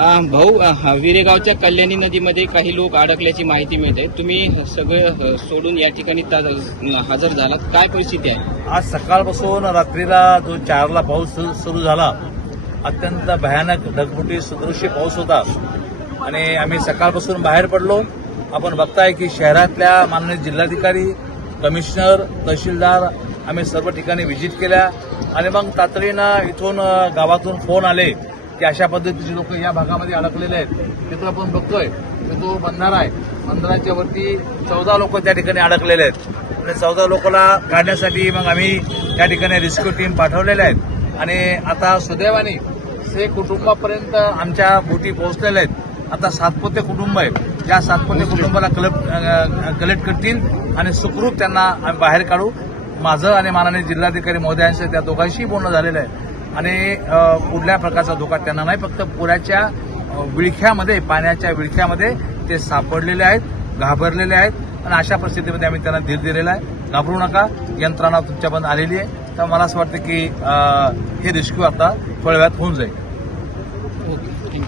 भाऊ विरेगावच्या कल्याणी नदीमध्ये काही लोक अडकल्याची माहिती मिळते तुम्ही सगळं सोडून या ठिकाणी हजर झालात. काय परिस्थिती आहे? आज सकाळपासून रात्रीला जो चारला पाऊस सुरू- सुरू झाला अत्यंत भयानक ढगफुटी सदृश्य पाऊस होता. आणि आम्ही सकाळपासून बाहेर पडलो. आपण बघताय की शहरातल्या माननीय जिल्हाधिकारी कमिशनर तहसीलदार आम्ही सर्व ठिकाणी व्हिजिट केल्या. आणि मग तातडीनं इथून गावातून फोन आले. की अशा पद्धतीचे लोक या भागामध्ये अडकलेले आहेत. तिथं आपण बघतोय. की तो बंधारा आहे. बंधाराच्या वरती चौदा लोक त्या ठिकाणी अडकलेले आहेत. आणि चौदा लोकांना काढण्यासाठी मग आम्ही त्या ठिकाणी रेस्क्यू टीम पाठवलेल्या आहेत. आणि आता सुदैवाने से कुटुंबापर्यंत आमच्या बोटी पोहोचलेल्या आहेत. आता सातपोते कुटुंब आहे त्या सातपोते कुटुंबाला कलेक्ट कलेक्ट करतील आणि सुखरूप त्यांना आम्ही बाहेर काढू. माझं आणि माननीय जिल्हाधिकारी महोदयांचं त्या दोघांशीही बोलणं झालेलं आहे. आणि कुठल्या प्रकारचा धोका त्यांना नाही फक्त पुराच्या विळख्यामध्ये पाण्याच्या विळख्यामध्ये ते सापडलेले आहेत घाबरलेले आहेत आणि अशा परिस्थितीमध्ये आम्ही त्यांना धीर दिलेला आहे. घाबरू नका यंत्रणा तुमच्यापर्यंत आलेली आहे. तर मला असं वाटतं की हे रेस्क्यू आता थोड्या वेळात होऊन जाईल. ओके.